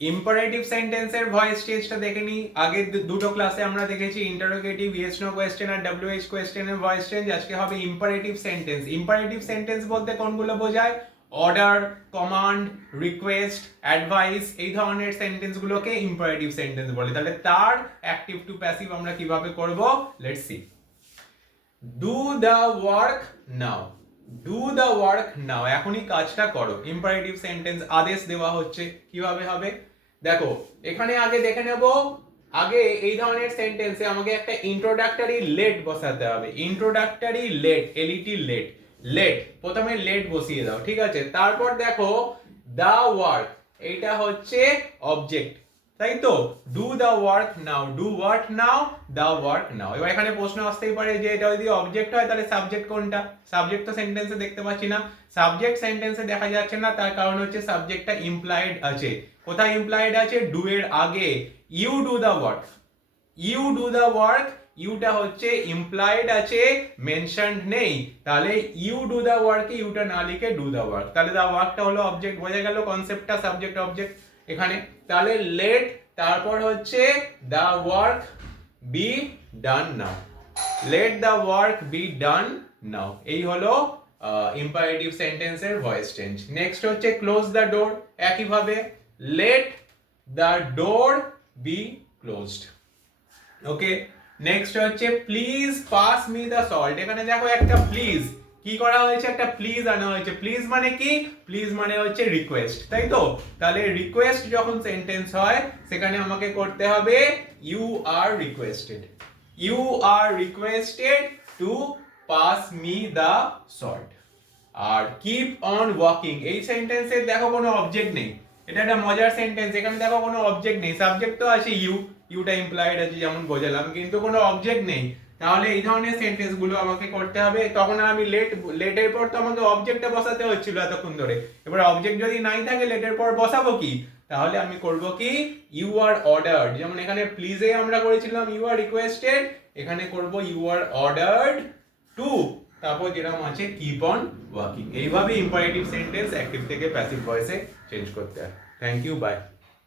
Imperative সেন্টেন্সের voice চেঞ্জটা দেখে নিই। আগে দুটো ক্লাসে আমরা দেখেছি ইন্টারোগেটিভ ইয়েস নো কোয়েশ্চেন আর ডব্লিউএইচ কোয়েশ্চেনের ভয়েস চেঞ্জ। আজকে হবে ইম্পারেটিভ সেন্টেন্স। ইম্পারেটিভ সেন্টেন্স বলতে কোনগুলো বোঝায়? অর্ডার, কমান্ড, রিকোয়েস্ট, অ্যাডভাইস, এই ধরনের সেন্টেন্সগুলোকে ইম্পারেটিভ সেন্টেন্স বলে। তাহলে তার অ্যাক্টিভ টু প্যাসিভ আমরা কিভাবে করব, let's see. Do the work now, do the work নাও, এখনই কাজটা করো। ইম্পারেটিভ সেন্টেন্স, আদেশ দেওয়া হচ্ছে, কিভাবে হবে দেখো। এখানে আগে দেখে নেব, আগে এই ধরনের সেন্টেন্সে আমাকে একটা ইন্ট্রোডাক্টরি লেট বসাতে হবে। Introductory let, LET let, let, প্রথমে লেট বসিয়ে দাও, ঠিক আছে। তারপর দেখো দা ওয়ার্ক, এইটা হচ্ছে অবজেক্ট, তাই তো। Do the work now, do what now, the work নাও। এবার এখানে প্রশ্ন আসতেই পারে যে এটা যদি অবজেক্ট হয় তাহলে সাবজেক্ট কোনটা? সাবজেক্ট তো সেন্টেন্সে দেখতে পাচ্ছি না, সাবজেক্ট সেন্টেন্সে দেখা যাচ্ছে না, তার কারণ হচ্ছে সাবজেক্টটা ইমপ্লয়েড আছে। কোথায় ইমপ্লয়েড আছে? ডু এর আগে। You do the work, you do the work, ইউটা হচ্ছে ইমপ্লয়েড আছে, মেনশনড নেই। তাহলে ইউ ডু দ্য ওয়ার্কে ইউটা না লিখে ডু দ্য ওয়ার্ক, তাহলে দ্য ওয়ার্কটা হলো অবজেক্ট। বোঝা গেল কনসেপ্টটা, সাবজেক্ট অবজেক্ট এখানে। তাহলে লেট, তারপর হচ্ছে the work be done now, let the work be done now, এই হলো ইম্পারেটিভ সেন্টেন্সের ভয়েস চেঞ্জ। নেক্সট হচ্ছে ক্লোজ দ্য ডোর, একইভাবে let the door be closed. Okay, next হচ্ছে please pass me the salt. এখানে দেখো একটা প্লিজ, কি করা হয়েছে? একটা প্লিজ আনা হয়েছে। প্লিজ মানে কি? প্লিজ মানে হচ্ছে রিকোয়েস্ট, তাই তো। তাহলে রিকোয়েস্ট যখন সেন্টেন্স হয় সেখানে আমাকে করতে হবে you are requested, you are requested to pass me the salt. আর কিপ অন ওয়াকিং, এই সেন্টেন্সে দেখো কোনো অবজেক্ট নেই, এটা একটা মজার সেন্টেন্স। এখানে দেখো কোনো অবজেক্ট নেই, সাবজেক্ট তো আছে ইউ, ইউটা ইমপ্লয়েড আছে যেমন বোঝালাম, কিন্তু কোনো অবজেক্ট নেই। তাহলে এই ধরনের সেন্টেন্স গুলো আমাকে করতে হবে। তখন আর আমি লেটের পর তো আমাকে অবজেক্টটা বসাতে হচ্ছিল এতক্ষণ ধরে। এবার অবজেক্ট যদি নাই থাকে লেটের পর বসাবো কি? তাহলে আমি করব কি, ইউ আর অর্ডার্ড। যেমন এখানে প্লিজে আমরা করেছিলাম ইউ আর রিকোয়েস্টেড, এখানে করব ইউ আর অর্ডার্ড টু, তারপর যেরকম আছে কিপ অন ওয়াকিং। এইভাবে ইম্পারেটিভ সেন্টেন্স অ্যাক্টিভ থেকে প্যাসিভ ভয়েসে চেঞ্জ করতে হয়। Thank you, by.